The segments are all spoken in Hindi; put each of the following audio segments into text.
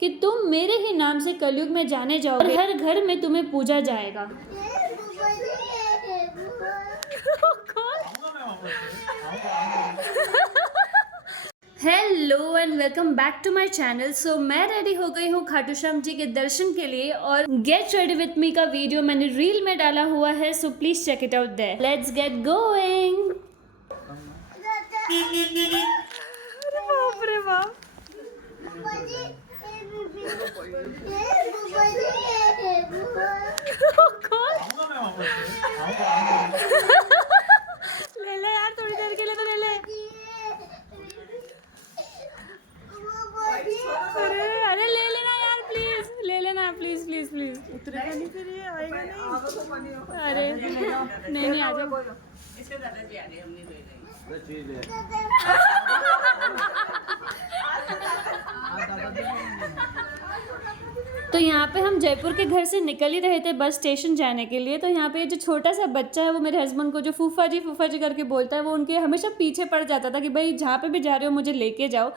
कि तुम मेरे ही नाम से कलयुग में जाने जाओगे, हर घर में तुम्हें पूजा जाएगा। Hello and welcome back to my channel. So मैं रेडी हो गई हूँ खाटू श्याम जी के दर्शन के लिए, और गेट रेडी विथ मी का वीडियो मैंने रील में डाला हुआ है, so please check it out there. Let's get going. बाप रे बाप। ले ले यार, थोड़ी देर के लिए तो ले ले। अरे ले लेना यार, प्लीज ले लेना, प्लीज प्लीज प्लीज। उतरेगा नहीं फिर, ये आएगा नहीं। अरे नहीं आ जाओ। तो यहाँ पे हम जयपुर के घर से निकल ही रहे थे बस स्टेशन जाने के लिए। तो यहाँ पे जो छोटा सा बच्चा है वो मेरे हस्बैंड को जो फूफा जी करके बोलता है, वो उनके हमेशा पीछे पड़ जाता था कि भाई जहाँ पे भी जा रहे हो मुझे लेके जाओ।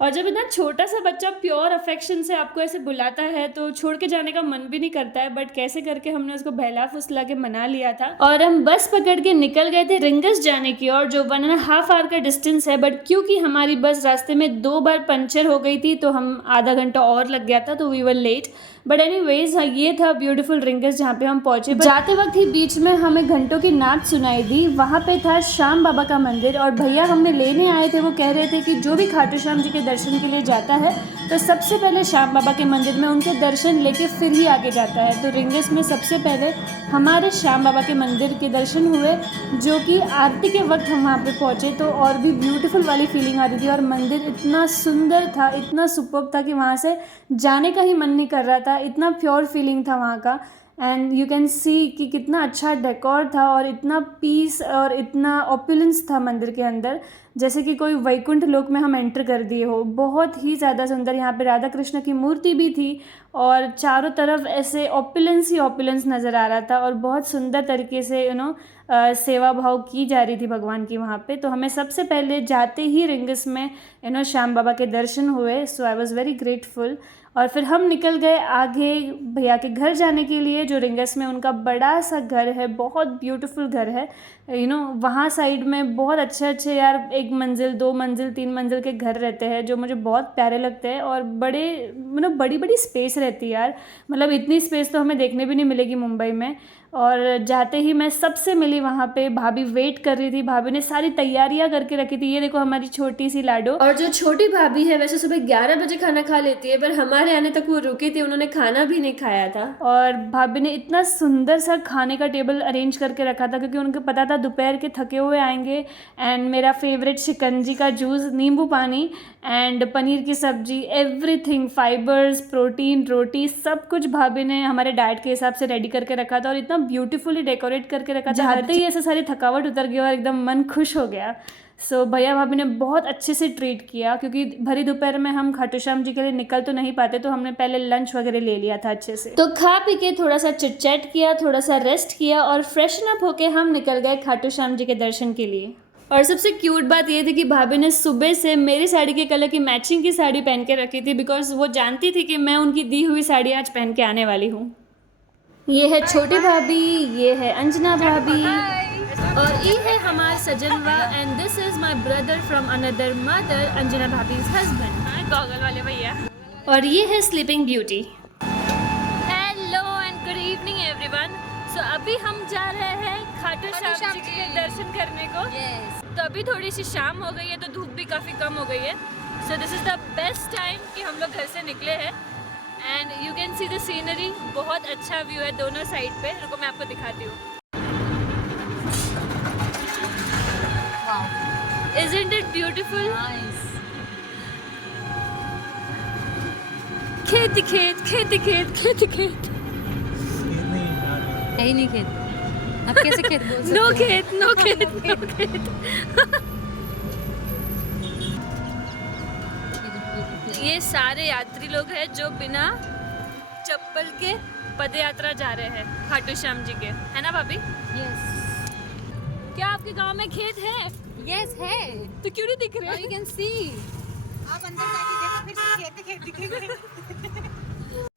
और जब इतना छोटा सा बच्चा प्योर अफेक्शन से आपको ऐसे बुलाता है तो छोड़ के जाने का मन भी नहीं करता है। बट कैसे करके हमने उसको बहला फुसला के मना लिया था, और हम बस पकड़ के निकल गए थे रिंगस जाने की ओर, जो 1.5 आवर का डिस्टेंस है। बट क्योंकि हमारी बस रास्ते में 2 बार पंचर हो गई थी तो हम आधा घंटा और लग गया था, तो we were late. But anyways ये था ब्यूटीफुल रिंगस जहाँ पे हम पहुंचे। जाते वक्त ही बीच में हमें घंटों की नाच सुनाई दी। वहाँ पे था श्याम बाबा का मंदिर, और भैया हमें लेने आए थे। वो कह रहे थे कि जो भी खाटू श्याम जी के दर्शन के लिए जाता है तो सबसे पहले श्याम बाबा के मंदिर में उनके दर्शन लेके फिर ही आगे जाता है। तो रिंगस में सबसे पहले हमारे श्याम बाबा के मंदिर के दर्शन हुए, जो कि आरती के वक्त हम वहाँ पे पहुँचे तो और भी ब्यूटीफुल वाली फीलिंग आ रही थी। और मंदिर इतना सुंदर था, इतना सुपर्ब था कि वहाँ से जाने का ही मन नहीं कर रहा था, इतना प्योर फीलिंग था वहाँ का। एंड यू कैन सी कि कितना अच्छा डेकोर था, और इतना पीस और इतना ऑपुलेंस था मंदिर के अंदर, जैसे कि कोई वैकुंठ लोक में हम एंटर कर दिए हो। बहुत ही ज़्यादा सुंदर। यहाँ पे राधा कृष्ण की मूर्ति भी थी, और चारों तरफ ऐसे ऑपुलेंस ही ऑपुलेंस नज़र आ रहा था, और बहुत सुंदर तरीके से सेवा भाव की जा रही थी भगवान की वहाँ पे। तो हमें सबसे पहले जाते ही रिंगस में श्याम बाबा के दर्शन हुए। सो आई वॉज़ वेरी ग्रेटफुल। और फिर हम निकल गए आगे भैया के घर जाने के लिए, जो रिंगस में उनका बड़ा सा घर है, बहुत ब्यूटीफुल घर है। वहाँ साइड में बहुत अच्छे यार 1 मंजिल 2 मंजिल 3 मंजिल के घर रहते हैं, जो मुझे बहुत प्यारे लगते हैं। और बड़े बड़ी बड़ी स्पेस रहती है यार, मतलब इतनी स्पेस तो हमें देखने भी नहीं मिलेगी मुंबई में। और जाते ही मैं सबसे मिली वहाँ पे। भाभी वेट कर रही थी, भाभी ने सारी तैयारियां करके रखी थी। ये देखो हमारी छोटी सी लाडो। और जो छोटी भाभी है वैसे सुबह 11 बजे खाना खा लेती है, पर हमारे आने तक वो रुकी थी, उन्होंने खाना भी नहीं खाया था। और भाभी ने इतना सुंदर सा खाने का टेबल अरेंज करके रखा था, क्योंकि उनको पता था दोपहर के थके हुए आएंगे। एंड मेरा फेवरेट शिकंजी का जूस, नींबू पानी एंड पनीर की सब्जी, एवरीथिंग, फाइबर्स, प्रोटीन, रोटी, सब कुछ भाभी ने हमारे डाइट के हिसाब से रेडी करके रखा था, और इतना ब्यूटीफुली डेकोरेट करके रखा था। जाते ही ऐसे सारी थकावट उतर गई और एकदम मन खुश हो गया। सो भैया भाभी ने बहुत अच्छे से ट्रीट किया, क्योंकि भरी दोपहर में हम खाटू श्याम जी के लिए निकल तो नहीं पाते, तो हमने पहले लंच वगैरह ले लिया था अच्छे से। तो खा पी के थोड़ा सा चिट चैट किया, थोड़ा सा रेस्ट किया, और फ्रेशन अप होके हम निकल गए खाटू श्याम जी के दर्शन के लिए। और सबसे क्यूट बात ये थी कि भाभी ने सुबह से मेरी साड़ी के कलर की मैचिंग की साड़ी पहन के रखी थी, बिकॉज वो जानती थी कि मैं उनकी दी हुई साड़ी आज पहन के आने वाली हूँ। ये है छोटी भाभी, ये है अंजना भाभी, और ये है हमारा सजनवा, and this is my brother from another mother, Anjana भाभीज हस्बैंड, गॉगल वाले भैया। और ये है sleeping beauty. Hello and good evening everyone. So अभी हम जा रहे हैं खाटू श्याम जी के दर्शन करने को। तो अभी थोड़ी सी शाम हो गई है, तो धूप भी काफ़ी कम हो गई है। So this is the best time कि हम लोग घर से निकले हैं। And you can see the scenery, बहुत अच्छा व्यू है दोनों साइड पे। रुको मैं आपको दिखाती हूँ। Isn't it beautiful? Nice. खेत खेत खेत खेत खेत खेत, है ही नहीं खेत। अब कैसे खेत बोल सकते? नो खेत नो खेत नो खेत। ये सारे यात्री लोग हैं जो बिना चप्पल के पद यात्रा जा रहे हैं खाटू श्याम जी के, है ना भाभी? यस। क्या आपके गांव में खेत है? यस है। तो क्यों नहीं दिख रहे? You can see. आप अंदर जाके देखो, फिर से खेत दिखेंगे।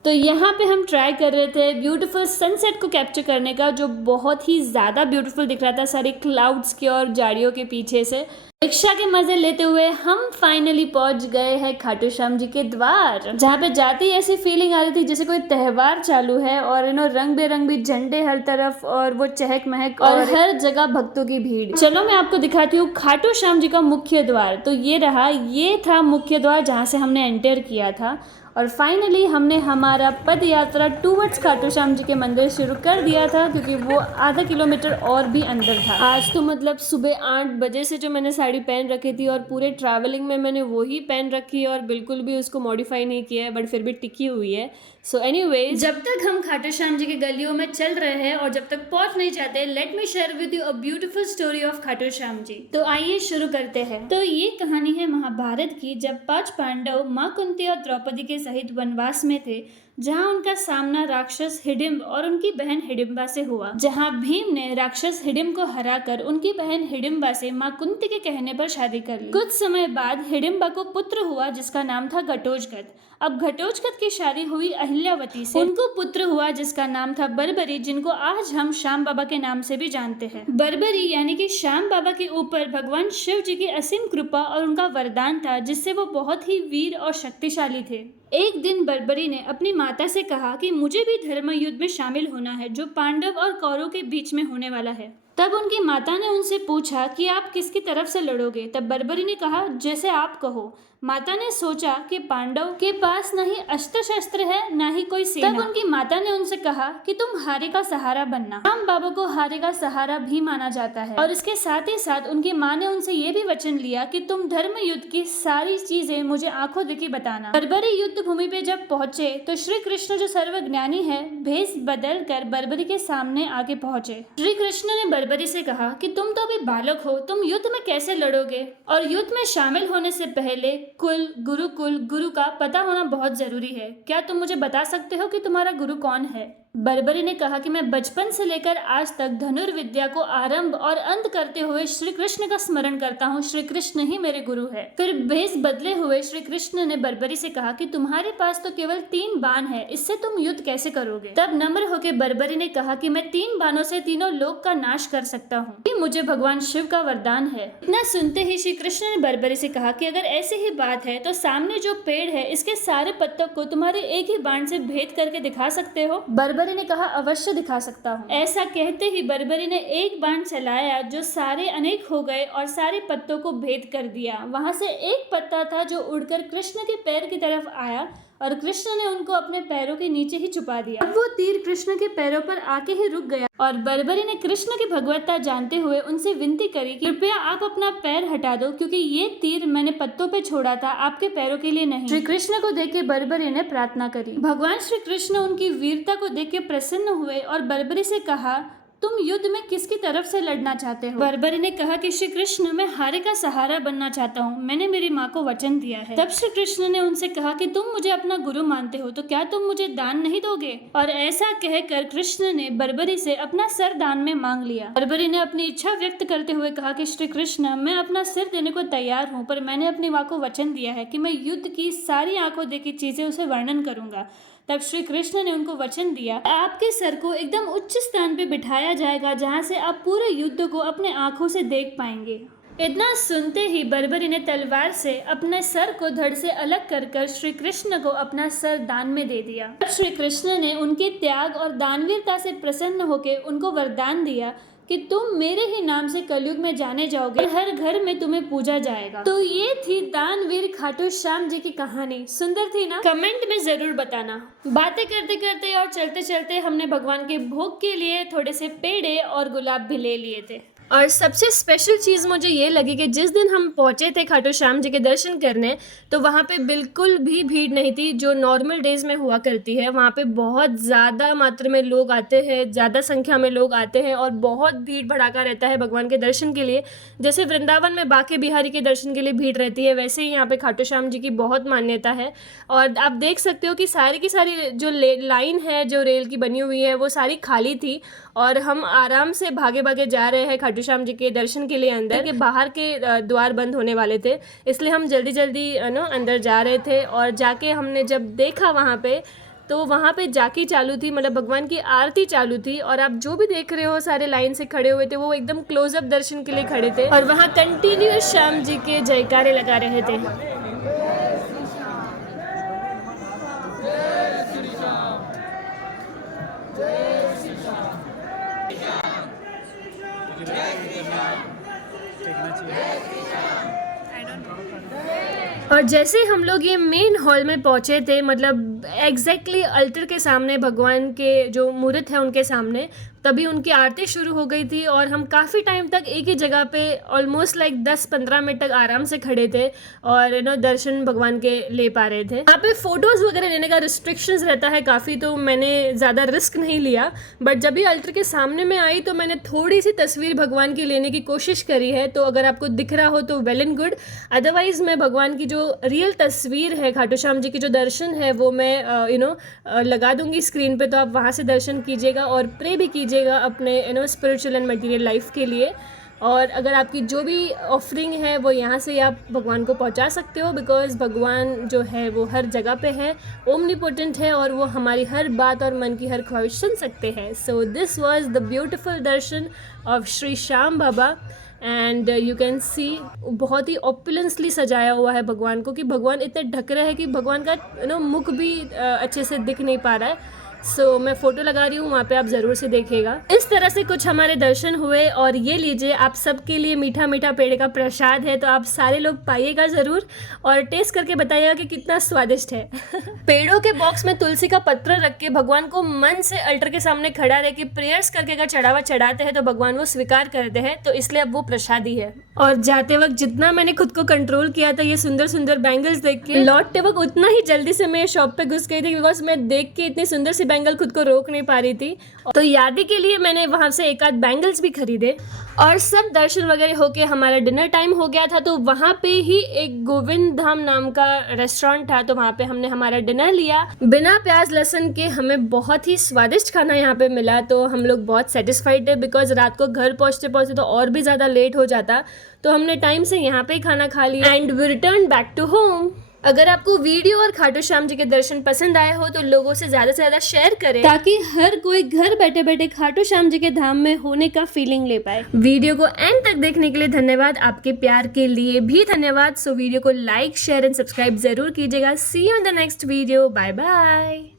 तो यहाँ पे हम ट्राई कर रहे थे ब्यूटीफुल सनसेट को कैप्चर करने का, जो बहुत ही ज़्यादा ब्यूटीफुल दिख रहा था सारे क्लाउड्स के और झाड़ियों के पीछे से। रिक्शा के मजे लेते हुए हम फाइनली पहुंच गए हैं खाटू श्याम जी के द्वार, जहाँ पे जाते ही ऐसी फीलिंग आ रही थी जैसे कोई त्योहार चालू है और रंग बेरंगी झंडे हर तरफ और वो चहक महक और हर जगह भक्तों की भीड़। चलो मैं आपको दिखाती हूँ खाटू श्याम जी का मुख्य द्वार। तो ये था मुख्य द्वार जहाँ से हमने एंटर किया था और फाइनली हमने हमारा पद यात्रा टूवर्ड्स खाटू श्याम जी के मंदिर शुरू कर दिया था, क्योंकि वो आधा किलोमीटर और भी अंदर था। आज तो मतलब सुबह 8 बजे से जो मैंने साड़ी पहन रखी थी और पूरे ट्रैवलिंग में मैंने वही पहन रखी है और बिल्कुल भी उसको मॉडिफाई नहीं किया है, बट फिर भी टिकी हुई है। सो एनीवेज, जब तक हम खाटू श्याम जी के गलियों में चल रहे हैं और जब तक पहुंच नहीं जाते, let me share with you a beautiful story of Khatu Shyam ji. तो आइए शुरू करते हैं। तो ये कहानी है महाभारत की, जब 5 पांडव माँ कुंती और द्रौपदी के सहित वनवास में थे, जहां उनका सामना राक्षस हिडिंब और उनकी बहन हिडिंबा से हुआ। जहां भीम ने राक्षस हिडिंब को हराकर उनकी बहन हिडिंबा से मां कुंती के कहने पर शादी कर ली। कुछ समय बाद हिडिंबा को पुत्र हुआ जिसका नाम था घटोत्कच। अब घटोत्कच की शादी हुई अहिल्यावती से। उनको पुत्र हुआ जिसका नाम था बर्बरी, जिनको आज हम श्याम बाबा के नाम से भी जानते हैं। बर्बरी यानी कि श्याम बाबा के ऊपर भगवान शिव जी की असीम कृपा और उनका वरदान था, जिससे वो बहुत ही वीर और शक्तिशाली थे। एक दिन बर्बरी ने अपनी माता से कहा कि मुझे भी धर्म युद्ध में शामिल होना है, जो पांडव और कौरव के बीच में होने वाला है। तब उनकी माता ने उनसे पूछा कि आप किसकी तरफ से लड़ोगे। तब बर्बरी ने कहा, जैसे आप कहो। माता ने सोचा कि पांडव के पास न ही अस्त्र शस्त्र है न ही कोई सेना। तब उनकी माता ने उनसे कहा कि तुम हारे का सहारा बनना। राम बाबा को हारे का सहारा भी माना जाता है और इसके साथ ही साथ उनकी माँ ने उनसे ये भी वचन लिया कि तुम धर्म युद्ध की सारी चीजें मुझे आंखों देखी बताना। बर्बरी युद्ध भूमि पे जब पहुंचे तो श्री कृष्ण जो सर्वज्ञानी है, भेष बदल कर बर्बरी के सामने आके पहुंचे। श्री कृष्ण ने बर्बरी से कहा कि तुम तो अभी बालक हो, तुम युद्ध में कैसे लड़ोगे, और युद्ध में शामिल होने से पहले गुरु का पता होना बहुत जरूरी है। क्या तुम मुझे बता सकते हो कि तुम्हारा गुरु कौन है? बर्बरी ने कहा कि मैं बचपन से लेकर आज तक धनुर्विद्या को आरंभ और अंत करते हुए श्री कृष्ण का स्मरण करता हूँ। श्री कृष्ण ही मेरे गुरु है। फिर भेष बदले हुए श्री कृष्ण ने बर्बरी से कहा कि तुम्हारे पास तो केवल 3 बाण है, इससे तुम युद्ध कैसे करोगे? तब नम्र होकर बर्बरी ने कहा कि मैं 3 बाणों से तीनों लोक का नाश कर सकता हूँ। मुझे भगवान शिव का वरदान है। इतना सुनते ही श्री कृष्ण ने बर्बरी से कहा कि अगर ऐसी ही बात है तो सामने जो पेड़ है, इसके सारे पत्तों को तुम्हारे एक ही बाण से भेद करके दिखा सकते हो? बर्बरी ने कहा, अवश्य दिखा सकता हूँ। ऐसा कहते ही बर्बरी ने एक बाण चलाया जो सारे अनेक हो गए और सारे पत्तों को भेद कर दिया। वहां से एक पत्ता था जो उड़कर कृष्ण के पैर की तरफ आया और कृष्ण ने उनको अपने पैरों के नीचे ही छुपा दिया। अब वो तीर कृष्ण के पैरों पर आके ही रुक गया और बर्बरी ने कृष्ण की भगवत्ता जानते हुए उनसे विनती करी, कृपया आप अपना पैर हटा दो, क्योंकि ये तीर मैंने पत्तों पे छोड़ा था, आपके पैरों के लिए नहीं। श्री कृष्ण को देख के बर्बरी ने प्रार्थना करी। भगवान श्री कृष्ण उनकी वीरता को देख के प्रसन्न हुए और बर्बरी से कहा, तुम युद्ध में किसकी तरफ से लड़ना चाहते हो? बर्बरी ने कहा कि श्री कृष्ण, मैं हारे का सहारा बनना चाहता हूँ, मैंने मेरी माँ को वचन दिया है। तब श्री कृष्ण ने उनसे कहा कि तुम मुझे अपना गुरु मानते हो, तो क्या तुम मुझे दान नहीं दोगे? और ऐसा कहकर कृष्ण ने बर्बरी से अपना सर दान में मांग लिया। बर्बरी ने अपनी इच्छा व्यक्त करते हुए कहा कि श्री कृष्ण, मैं अपना सिर देने को तैयार हूँ, पर मैंने अपनी माँ को वचन दिया है कि मैं युद्ध की सारी आंखों देखी चीजें उसे वर्णन करूंगा। तब श्री कृष्ण ने उनको वचन दिया, आपके सर को एकदम उच्च स्थान पे बिठाया जाएगा, जहाँ से आप पूरे युद्ध को अपने आंखों से देख पाएंगे। इतना सुनते ही बर्बरी ने तलवार से अपने सर को धड़ से अलग कर श्री कृष्ण को अपना सर दान में दे दिया। तब श्री कृष्ण ने उनके त्याग और दानवीरता से प्रसन्न होकर उनको वरदान दिया कि तुम मेरे ही नाम से कलयुग में जाने जाओगे, हर घर में तुम्हें पूजा जाएगा। तो ये थी दानवीर खाटू श्याम जी की कहानी। सुंदर थी ना? कमेंट में जरूर बताना। बातें करते करते और चलते चलते हमने भगवान के भोग के लिए थोड़े से पेड़े और गुलाब भी ले लिए थे। और सबसे स्पेशल चीज़ मुझे ये लगी कि जिस दिन हम पहुँचे थे खाटू श्याम जी के दर्शन करने, तो वहाँ पे बिल्कुल भी भीड़ नहीं थी जो नॉर्मल डेज़ में हुआ करती है। वहाँ पे बहुत ज़्यादा मात्रा में लोग आते हैं, ज़्यादा संख्या में लोग आते हैं और बहुत भीड़ भड़ाका रहता है भगवान के दर्शन के लिए। जैसे वृंदावन में बांके बिहारी के दर्शन के लिए भीड़ रहती है, वैसे ही यहाँ पे खाटू श्याम जी की बहुत मान्यता है। और आप देख सकते हो कि सारी की सारी जो लाइन है जो रेल की बनी हुई है वो सारी खाली थी, और हम आराम से भागे भागे जा रहे हैं खाटू श्याम जी के दर्शन के लिए। अंदर के बाहर के द्वार बंद होने वाले थे, इसलिए हम जल्दी जल्दी अंदर जा रहे थे। और जाके हमने जब देखा वहाँ पे, तो वहाँ पे जाकी चालू थी, मतलब भगवान की आरती चालू थी। और आप जो भी देख रहे हो सारे लाइन से खड़े हुए थे, वो एकदम क्लोजअप दर्शन के लिए खड़े थे, और वहाँ कंटिन्यूस श्याम जी के जयकारे लगा रहे थे। और जैसे हम लोग ये मेन हॉल में पहुंचे थे, मतलब एग्जैक्टली अल्टर के सामने भगवान के जो मूर्त है उनके सामने, तभी उनकी आरती शुरू हो गई थी। और हम काफ़ी टाइम तक एक ही जगह पे ऑलमोस्ट लाइक 10-15 मिनट तक आराम से खड़े थे और दर्शन भगवान के ले पा रहे थे। यहाँ पे फ़ोटोज़ वगैरह लेने का रिस्ट्रिक्शंस रहता है काफ़ी, तो मैंने ज़्यादा रिस्क नहीं लिया। बट जब भी अल्टर के सामने में आई तो मैंने थोड़ी सी तस्वीर भगवान की लेने की कोशिश करी है, तो अगर आपको दिख रहा हो तो वेल एंड गुड। अदरवाइज़ मैं भगवान की जो रियल तस्वीर है खाटू श्याम जी की जो दर्शन है वो मैं लगा दूंगी स्क्रीन पे, तो आप वहाँ से दर्शन कीजिएगा और प्रे भी कीजिएगा अपने स्पिरिचुअल एंड मटेरियल लाइफ के लिए। और अगर आपकी जो भी ऑफरिंग है वो यहाँ से आप भगवान को पहुँचा सकते हो, बिकॉज भगवान जो है वो हर जगह पे है, ओमनीपोटेंट है, और वो हमारी हर बात और मन की हर ख्वाहिश सुन सकते हैं। So this was the beautiful Darshan of Shri Shyam Baba, and you can see बहुत ही ऑपुलेंसली सजाया हुआ है भगवान को, कि भगवान इतने ढक रहे हैं कि भगवान का मुख भी अच्छे से दिख नहीं पा रहा है। सो मैं फ़ोटो लगा रही हूँ, वहाँ पे आप ज़रूर से देखिएगा। इस तरह से कुछ हमारे दर्शन हुए। और ये लीजिए, आप सबके लिए मीठा मीठा पेड़ का प्रसाद है, तो आप सारे लोग पाइएगा ज़रूर और टेस्ट करके बताइएगा कि कितना स्वादिष्ट है। पेड़ों के बॉक्स में तुलसी का पत्र रख के भगवान को मन से अल्टर के सामने खड़ा रह के प्रेयर्स करके अगर चढ़ावा चढ़ाते हैं तो भगवान वो स्वीकार करते हैं, तो इसलिए अब वो प्रसादी है। और जाते वक्त जितना मैंने खुद को कंट्रोल किया था ये सुंदर सुंदर बैंगल्स देख के, लौटते वक्त उतना ही जल्दी से मैं शॉप पे घुस गई थी, बिकॉज मैं देख के इतनी सुंदर सी बैंगल खुद को रोक नहीं पा रही थी। तो यादी के लिए मैंने वहां से एक आध बैंगल्स भी खरीदे। और सब दर्शन वगैरह होके हमारा डिनर टाइम हो गया था, तो वहाँ पे ही एक गोविंद धाम नाम का रेस्टोरेंट था, तो वहाँ पे हमने हमारा डिनर लिया बिना प्याज लहसुन के। हमें बहुत ही स्वादिष्ट खाना यहाँ पे मिला, तो हम लोग बहुत सेटिस्फाइड है, बिकॉज रात को घर पहुँचते पहुँचते तो और भी ज़्यादा लेट हो जाता, तो हमने टाइम से यहाँ पे ही खाना खा लिया and we return back to home. अगर आपको वीडियो और खाटू श्याम जी के दर्शन पसंद आए हो तो लोगों से ज़्यादा शेयर करें, ताकि हर कोई घर बैठे बैठे खाटू श्याम जी के धाम में होने का फीलिंग ले पाए। वीडियो को एंड तक देखने के लिए धन्यवाद, आपके प्यार के लिए भी धन्यवाद। सो वीडियो को लाइक, शेयर एंड सब्सक्राइब जरूर कीजिएगा। See you in the next video, bye bye.